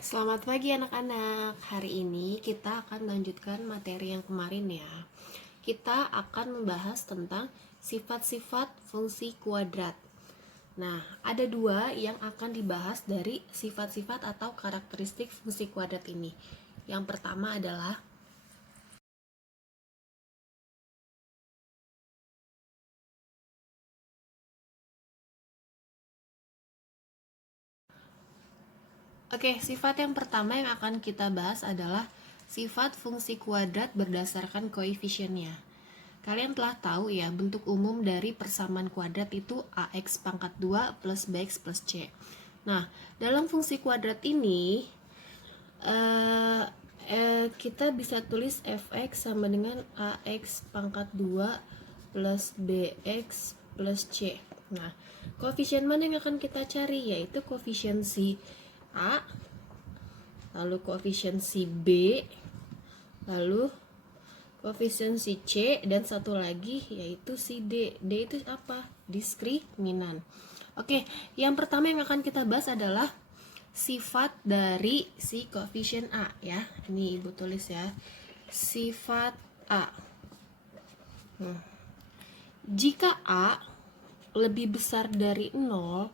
Selamat pagi anak-anak. Hari ini kita akan melanjutkan materi yang kemarin ya. Kita akan membahas tentang sifat-sifat fungsi kuadrat. Nah, ada dua yang akan dibahas dari sifat-sifat atau karakteristik fungsi kuadrat ini. Yang pertama adalah sifat yang pertama yang akan kita bahas adalah sifat fungsi kuadrat berdasarkan koefisiennya. Kalian telah tahu ya, bentuk umum dari persamaan kuadrat itu ax pangkat 2 plus bx plus c. Nah, dalam fungsi kuadrat ini kita bisa tulis fx sama dengan ax pangkat 2 plus bx plus c. Nah, koefisien mana yang akan kita cari? Yaitu koefisiensi A, lalu koefisiensi B, lalu koefisiensi C, dan satu lagi yaitu si D. D itu apa? Diskriminan. Oke, yang pertama yang akan kita bahas adalah sifat dari si koefisien A ya. Ini Ibu tulis ya. Sifat A. Jika A lebih besar dari 0,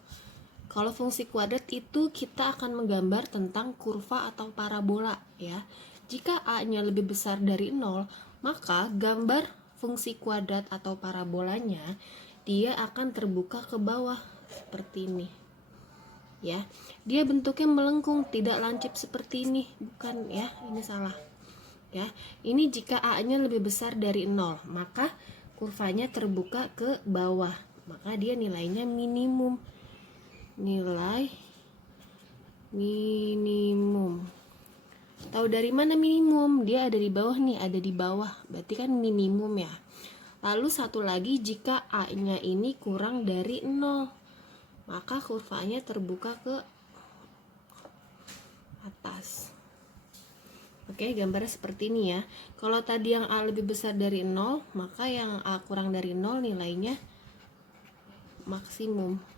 kalau fungsi kuadrat itu kita akan menggambar tentang kurva atau parabola ya. Jika A-nya lebih besar dari 0, maka gambar fungsi kuadrat atau parabolanya dia akan terbuka ke bawah seperti ini. Ya. Dia bentuknya melengkung, tidak lancip seperti ini, bukan ya. Ini salah. Ya. Ini jika A-nya lebih besar dari 0, maka kurvanya terbuka ke bawah. Maka dia nilainya minimum. Nilai minimum. Tahu dari mana minimum? Dia ada di bawah nih, ada di bawah. Berarti kan minimum ya. Lalu satu lagi, jika A-nya ini kurang dari 0, maka kurvanya terbuka ke atas. Oke, gambarnya seperti ini ya. Kalau tadi yang A lebih besar dari 0, maka yang A kurang dari 0 nilainya maksimum.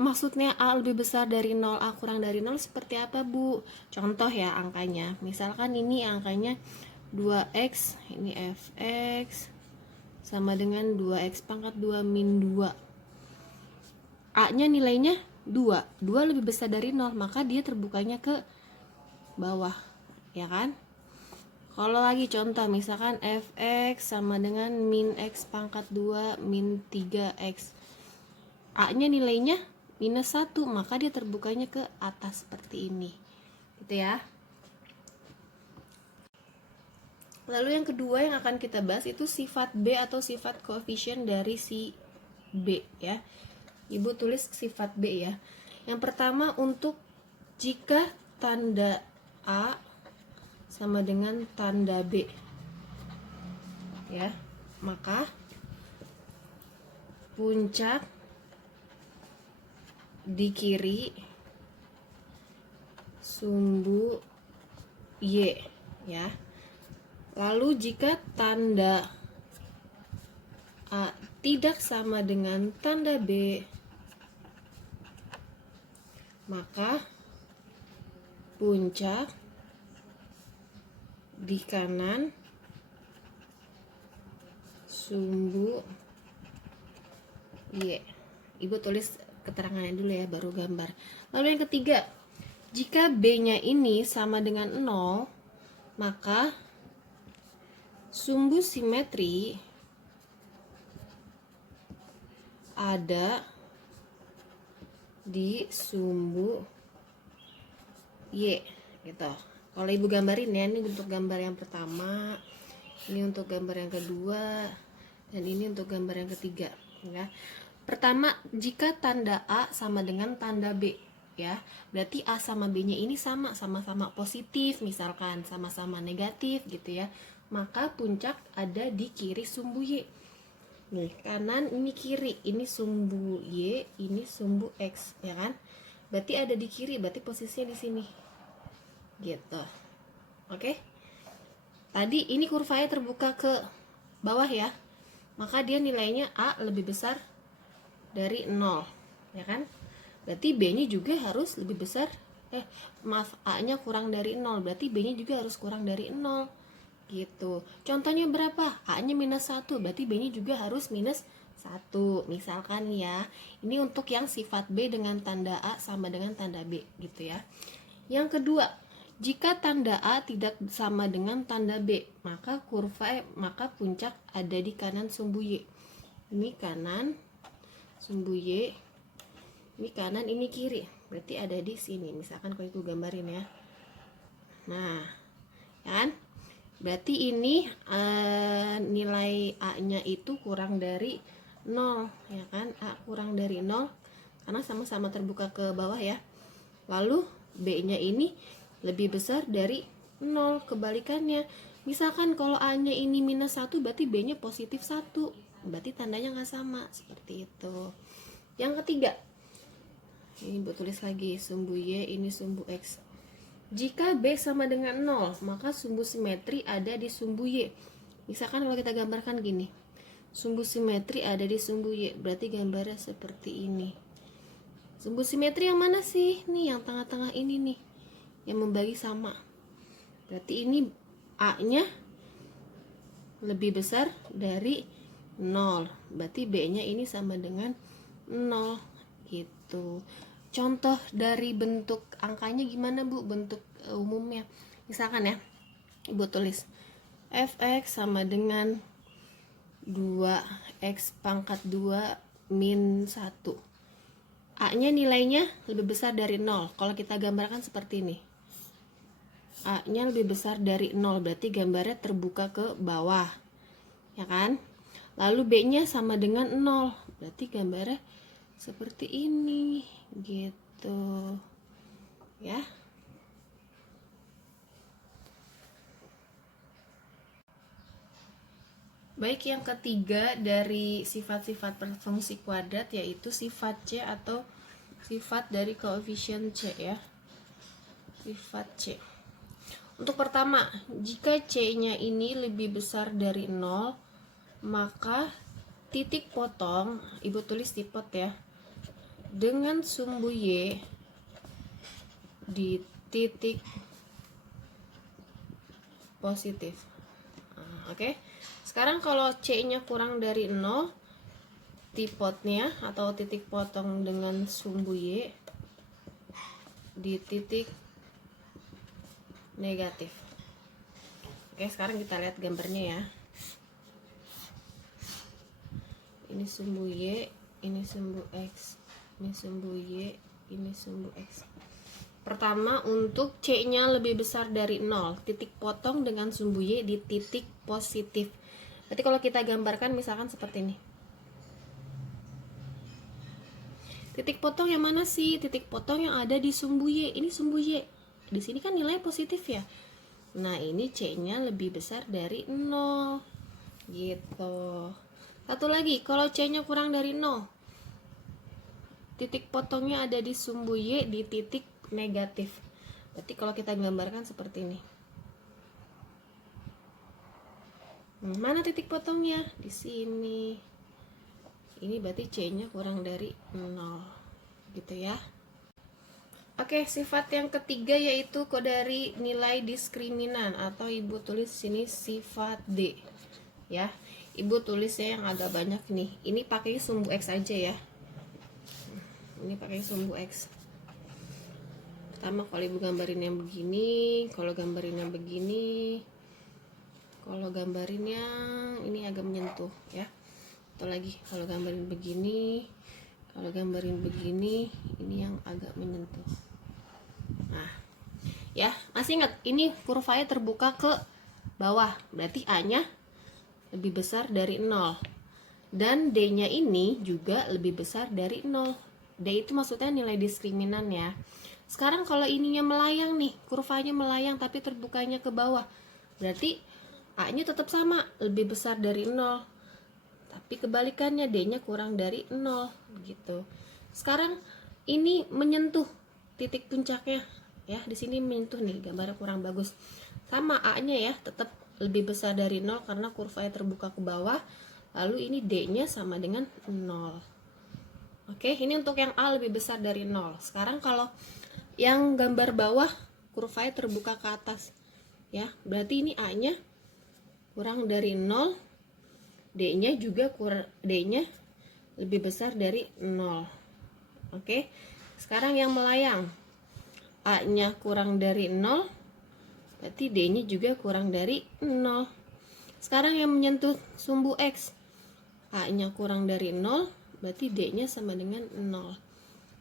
Maksudnya A lebih besar dari 0, A kurang dari 0 seperti apa, Bu? Contoh ya angkanya. Misalkan ini angkanya 2x, ini fx sama dengan 2x pangkat 2 min 2. A-nya nilainya 2. 2 lebih besar dari 0, maka dia terbukanya ke bawah. Ya kan? Kalau lagi contoh misalkan fx sama dengan min x pangkat 2 min 3x. A-nya nilainya minus 1, maka dia terbukanya ke atas seperti ini. Gitu ya. Lalu yang kedua yang akan kita bahas itu sifat B atau sifat koefisien dari si B ya. Ibu tulis sifat B ya. Yang pertama, untuk jika tanda A sama dengan tanda B ya, maka puncak di kiri sumbu Y ya. Lalu jika tanda A tidak sama dengan tanda B, maka puncak di kanan sumbu Y. Ibu tulis keterangannya dulu ya, baru gambar. Lalu yang ketiga, jika B-nya ini sama dengan 0, maka sumbu simetri ada di sumbu Y gitu. Kalau ibu gambarin ya, ini untuk gambar yang pertama, ini untuk gambar yang kedua, dan ini untuk gambar yang ketiga ya. Pertama, jika tanda A sama dengan tanda B ya, berarti A sama B-nya ini sama-sama positif, misalkan sama-sama negatif gitu ya, maka puncak ada di kiri sumbu Y. Nih, kanan ini kiri, ini sumbu Y, ini sumbu X ya kan. Berarti ada di kiri, berarti posisinya di sini. Gitu. Oke. Tadi ini kurvanya terbuka ke bawah ya. Maka dia nilainya A lebih besar dari 0 ya kan? Berarti B-nya juga harus lebih besar, maaf, A-nya kurang dari 0, berarti B-nya juga harus kurang dari 0 gitu. Contohnya berapa? A-nya -1, berarti B-nya juga harus -1. Misalkan ya, ini untuk yang sifat B dengan tanda A sama dengan tanda B gitu ya. Yang kedua, jika tanda A tidak sama dengan tanda B, maka maka puncak ada di kanan sumbu Y. Ini kanan sumbu Y, ini kanan, ini kiri. Berarti ada di sini. Misalkan kalau itu gambarin ya. Nah, kan? Berarti ini nilai A-nya itu kurang dari 0, ya kan? A kurang dari 0 karena sama-sama terbuka ke bawah ya. Lalu B-nya ini lebih besar dari 0, kebalikannya. Misalkan kalau A-nya ini -1, berarti B-nya positif 1. Berarti tandanya nggak sama, seperti itu. Yang ketiga, ini buat tulis lagi, sumbu Y, ini sumbu X. Jika B sama dengan 0, maka sumbu simetri ada di sumbu Y. Misalkan kalau kita gambarkan gini, sumbu simetri ada di sumbu Y, berarti gambarnya seperti ini. Sumbu simetri yang mana sih? Nih, yang tengah-tengah ini nih, yang membagi sama. Berarti ini A-nya lebih besar dari 0, berarti B-nya ini sama dengan 0 gitu. Contoh dari bentuk angkanya gimana Bu? Bentuk umumnya. Misalkan ya, Ibu tulis fx sama dengan 2x pangkat 2 min 1. A-nya nilainya lebih besar dari 0. Kalau kita gambarkan seperti ini, A-nya lebih besar dari 0, berarti gambarnya terbuka ke bawah, ya kan? Lalu B-nya sama dengan 0, berarti gambarnya seperti ini gitu ya. Baik, yang ketiga dari sifat-sifat fungsi kuadrat yaitu sifat C atau sifat dari koefisien C ya. Sifat C. Untuk pertama, jika C-nya ini lebih besar dari 0, maka titik potong, Ibu tulis di pot ya, dengan sumbu Y di titik positif. Oke. Sekarang kalau C-nya kurang dari 0, tipotnya atau titik potong dengan sumbu Y di titik negatif. Oke, sekarang kita lihat gambarnya ya. Ini sumbu Y, ini sumbu X, ini sumbu Y, ini sumbu X. Pertama, untuk C-nya lebih besar dari 0, titik potong dengan sumbu Y di titik positif. Berarti kalau kita gambarkan misalkan seperti ini. Titik potong yang mana sih? Titik potong yang ada di sumbu Y. Ini sumbu Y. Di sini kan nilai positif ya. Nah, ini C-nya lebih besar dari 0. Gitu. Satu lagi, kalau C-nya kurang dari 0, titik potongnya ada di sumbu Y di titik negatif. Berarti kalau kita gambarkan seperti ini. Mana titik potongnya? Di sini. Ini berarti C-nya kurang dari 0. Gitu ya. Oke, sifat yang ketiga yaitu dari nilai diskriminan atau Ibu tulis sini sifat D. Ya. Ibu tulisnya yang agak banyak nih. Ini pakai sumbu X aja ya. Ini pakai sumbu X. Pertama, kalau Ibu gambarin yang begini, kalau gambarin yang begini, kalau gambarinnya ini agak menyentuh ya. Atau lagi kalau gambarin begini, kalau gambarin begini, ini yang agak menyentuh. Nah, ya, masih ingat ini kurvanya terbuka ke bawah, berarti A-nya lebih besar dari 0. Dan D-nya ini juga lebih besar dari 0. D itu maksudnya nilai diskriminan ya. Sekarang kalau ininya melayang nih, kurvanya melayang tapi terbukanya ke bawah, berarti A-nya tetap sama, lebih besar dari 0. Tapi kebalikannya, D-nya kurang dari 0 gitu. Sekarang ini menyentuh titik puncaknya ya. Di sini menyentuh nih, gambarnya kurang bagus. Sama A-nya ya, tetap lebih besar dari 0 karena kurvanya terbuka ke bawah. Lalu ini D-nya sama dengan 0. Oke. Oke, ini untuk yang A lebih besar dari 0. Sekarang kalau yang gambar bawah kurvanya terbuka ke atas, ya, berarti ini A-nya kurang dari 0, D-nya juga D-nya lebih besar dari 0. Oke. Sekarang yang melayang, A-nya kurang dari 0, berarti D-nya juga kurang dari 0. Sekarang yang menyentuh sumbu X, A-nya kurang dari 0, berarti D-nya sama dengan 0.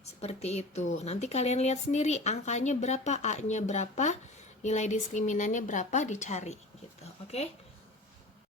Seperti itu. Nanti kalian lihat sendiri angkanya berapa, A-nya berapa, nilai diskriminannya berapa, dicari gitu. Oke.